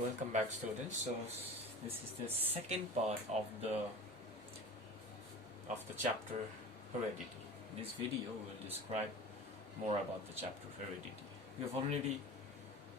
Welcome back, students. So this is the second part of the chapter Heredity. This video will describe more about the chapter Heredity. We have already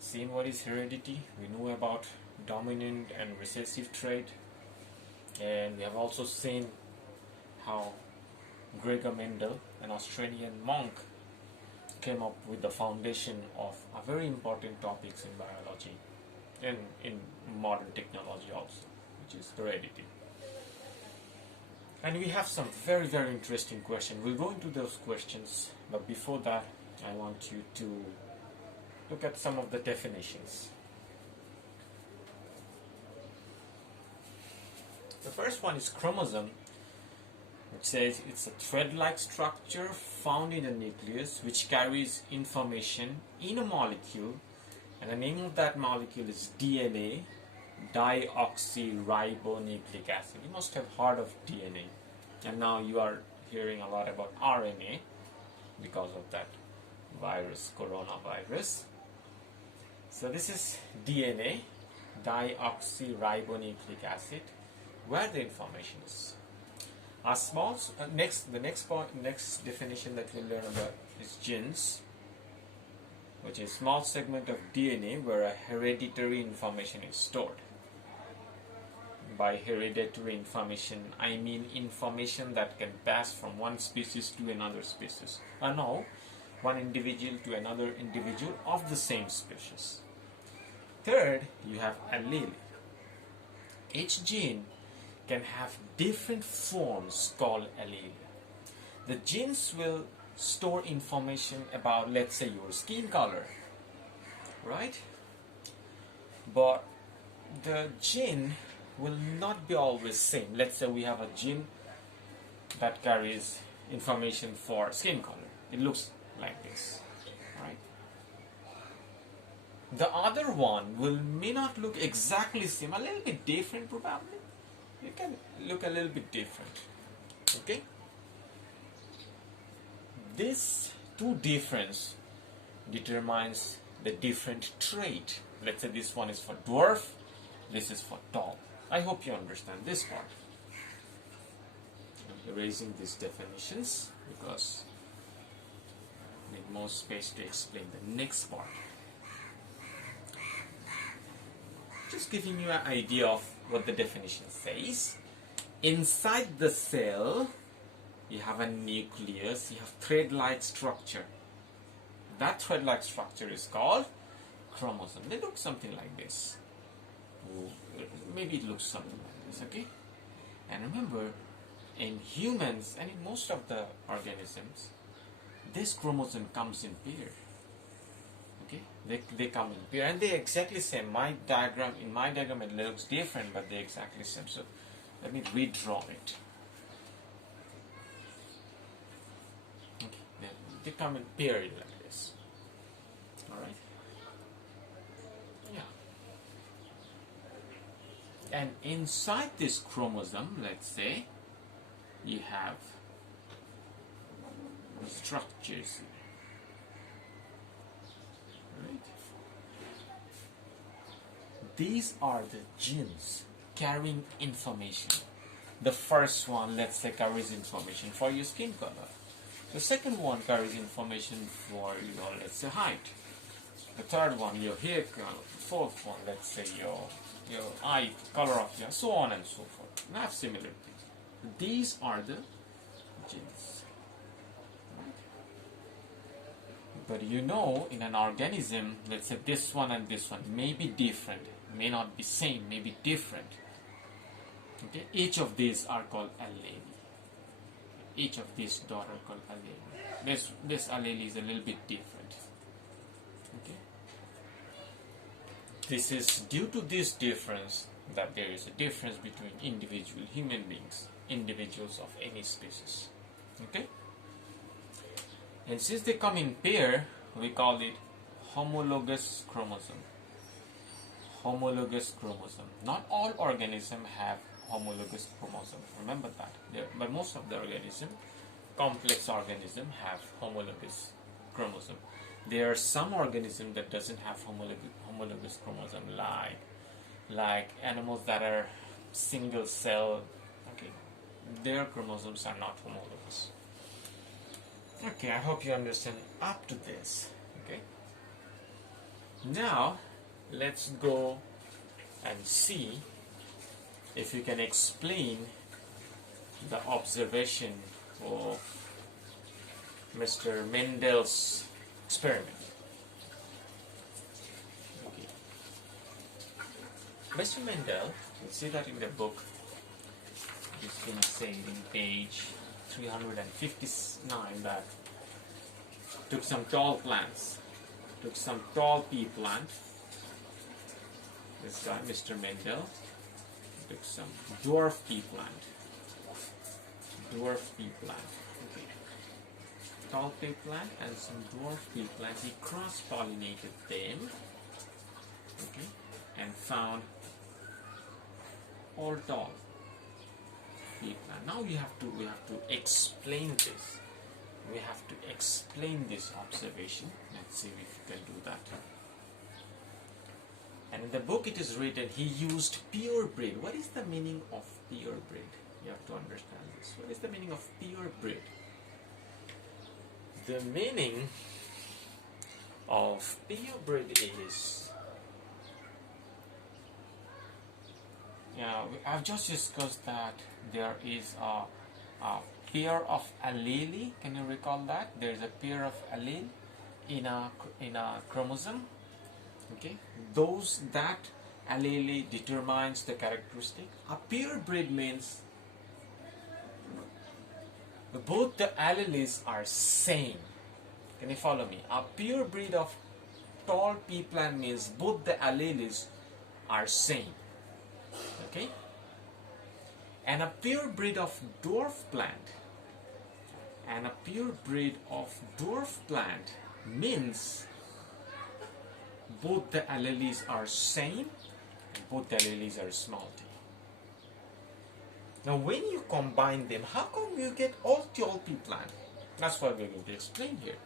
seen what is heredity. We know about dominant and recessive trait, and we have also seen how Gregor Mendel, an Australian monk, came up with the foundation of a very important topics in biology and in modern technology also, which is heredity. And we have some very interesting questions. We'll go into those questions, but before that I want you to look at some of the definitions. The first one is chromosome. It says it's a thread-like structure found in the nucleus which carries information in a molecule, and the name of that molecule is DNA, deoxyribonucleic acid. You must have heard of DNA, and now you are hearing a lot about RNA because of that virus, coronavirus. So this is DNA, deoxyribonucleic acid, where the information is. The next definition that we'll learn about is genes, which is small segment of DNA where a hereditary information is stored. By hereditary information, I mean information that can pass from one species to another species, or no, one individual to another individual of the same species. Third, you have allele. Each gene can have different forms called allele. The genes will store information about, let's say, your skin color, right? But the gene will not be always same. Let's say we have a gene that carries information for skin color. It looks like this, right? The other one may not look exactly same, a little bit different probably. You can look a little bit different, okay? This two difference determines the different trait. Let's say this one is for dwarf, this is for tall. I hope you understand this part. I'm erasing these definitions because I need more space to explain the next part. Just giving you an idea of what the definition says. Inside the cell, you have a nucleus, you have thread-like structure. That thread-like structure is called chromosome. They look something like this. Maybe it looks something like this, okay? And remember, in humans and in most of the organisms, this chromosome comes in pair. Okay? They come in pair, and they're exactly same. In my diagram it looks different, but they're exactly same. So let me redraw it. Okay, they come in pair like this. Alright? Yeah. And inside this chromosome, let's say, you have structures. Right? These are the genes carrying information. The first one, let's say, carries information for your skin color. The second one carries information for your, let's say, height. The third one, your hair color. The fourth one, let's say, your eye color of your, so on and so forth. And I have similar things. These are the genes. But you know, in an organism, let's say this one and this one may be different, may not be same, may be different. Okay? Each of these are called allele. Each of these dots are called allele. This allele is a little bit different. Okay? This is due to this difference that there is a difference between individual human beings, individuals of any species. Okay? And since they come in pair, we call it homologous chromosome. Homologous chromosome. Not all organisms have homologous chromosome. Remember that. But most of the organisms, complex organisms, have homologous chromosome. There are some organisms that doesn't have homologous chromosome, like like animals that are single cell, okay, their chromosomes are not homologous. Okay, I hope you understand up to this. Okay, now let's go and see if you can explain the observation of Mr. Mendel's experiment. Okay. Mr. Mendel, you see that in the book, it's been said in page 359 that took some tall plants, took some tall pea plant, this guy, Mr. Mendel, took some dwarf pea plant, okay, tall pea plant and some dwarf pea plant. He cross-pollinated them, okay, and found all tall pea plant. Now we have to explain this. We have to explain this observation. Let's see if we can do that. And in the book it is written he used purebred. What is the meaning of purebred? You have to understand this. What is the meaning of purebred? The meaning of purebred is, I've just discussed that there is a pair of allele. Can you recall that? There is a pair of allele in a chromosome. Okay, that allele determines the characteristic. A purebred means both the alleles are same. Can you follow me? A purebred of tall pea plant means both the alleles are same. Okay, and a purebred of dwarf plant means both the alleles are same and both the alleles are small t. Now when you combine them, how come you get all tall pea plant? That's what we're going to explain here.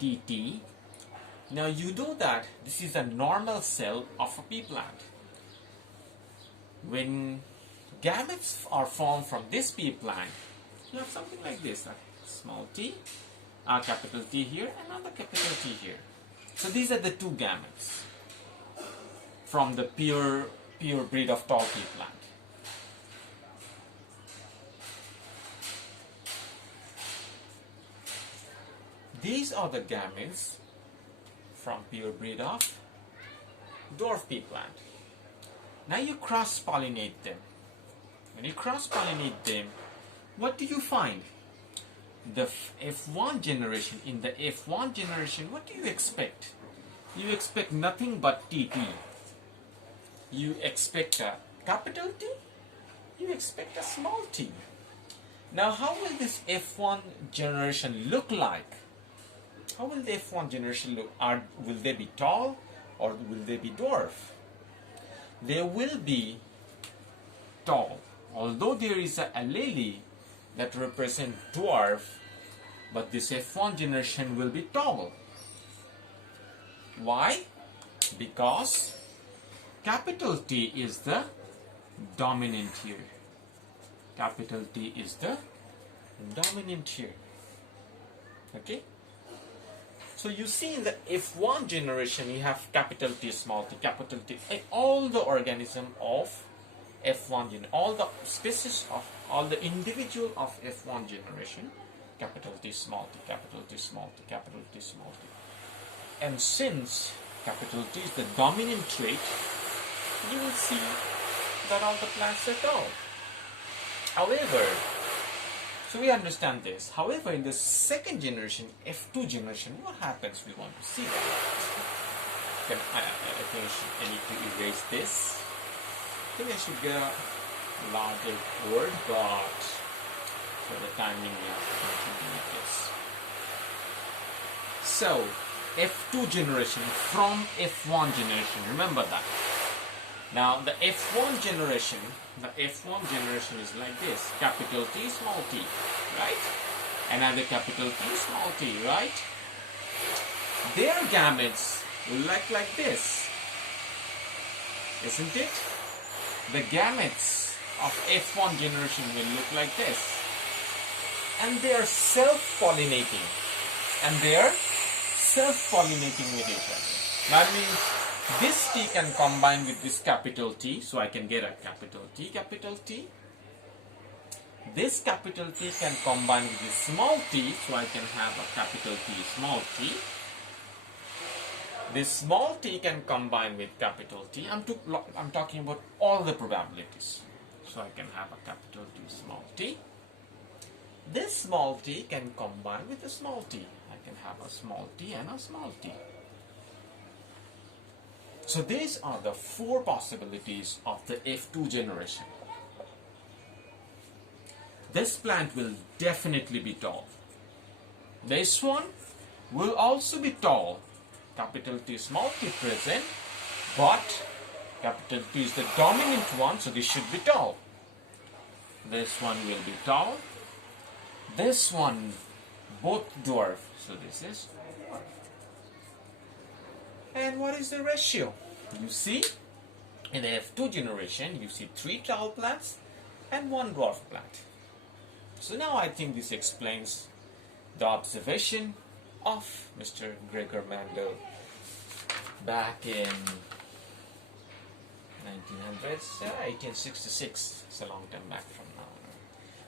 TT. Now you know that this is a normal cell of a pea plant. When gametes are formed from this pea plant, you have something like this, a small t, a capital T here, another capital T here. So these are the two gametes from the pure breed of tall pea plant. These are the gametes from pure breed of dwarf pea plant. Now you cross-pollinate them. When you cross-pollinate them, what do you find? The F1 generation. In the F1 generation, what do you expect? You expect nothing but TT. You expect a capital T. You expect a small t. Now how will this F1 generation look like? How will the F1 generation look? Will they be tall or will they be dwarf? They will be tall. Although there is an allele that represents dwarf, but this F1 generation will be tall. Why? Because capital T is the dominant here. Capital T is the dominant here. Okay? So you see in the F1 generation you have capital T, small t, capital T. All the organism of F1 all the species of all the individual of F1 generation, capital T, small t, capital T, small t, capital T, small t. And since capital T is the dominant trait, you will see that all the plants are tall. However, so we understand this. However, in the second generation, F2 generation, what happens? We want to see that. I need to erase this. I think I should get a larger word, but for the timing we have to continue with this. So, F2 generation from F1 generation. Remember that. Now, the F1 generation is like this. Capital T, small t, right? Another capital T, small t, right? Their gametes will look like this. isn't it? The gametes of F1 generation will look like this. And they are self-pollinating. With each other. That means this T can combine with this capital T, so I can get a capital T. This capital T can combine with this small t, so I can have a capital T, small t. This small t can combine with capital T. I'm talking about all the probabilities. So I can have a capital T, small t. This small t can combine with a small t. I can have a small t and a small t. So these are the 4 possibilities of the F2 generation. This plant will definitely be tall. This one will also be tall. Capital T, small t present, but capital T is the dominant one, so this should be tall. This one will be tall. This one, both dwarf, so this is dwarf. And what is the ratio? You see, in the F2 generation, you see 3 tall plants and 1 dwarf plant. So now I think this explains the observation of Mr. Gregor Mendel back in 1900s, 1866. It's a long time back from now.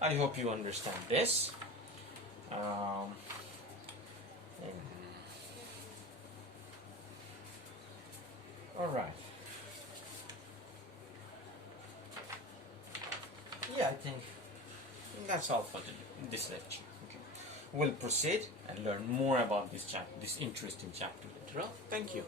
I hope you understand this. All right. Yeah, I think that's all for this lecture. Okay. We'll proceed and learn more about this interesting chapter later on. Thank you.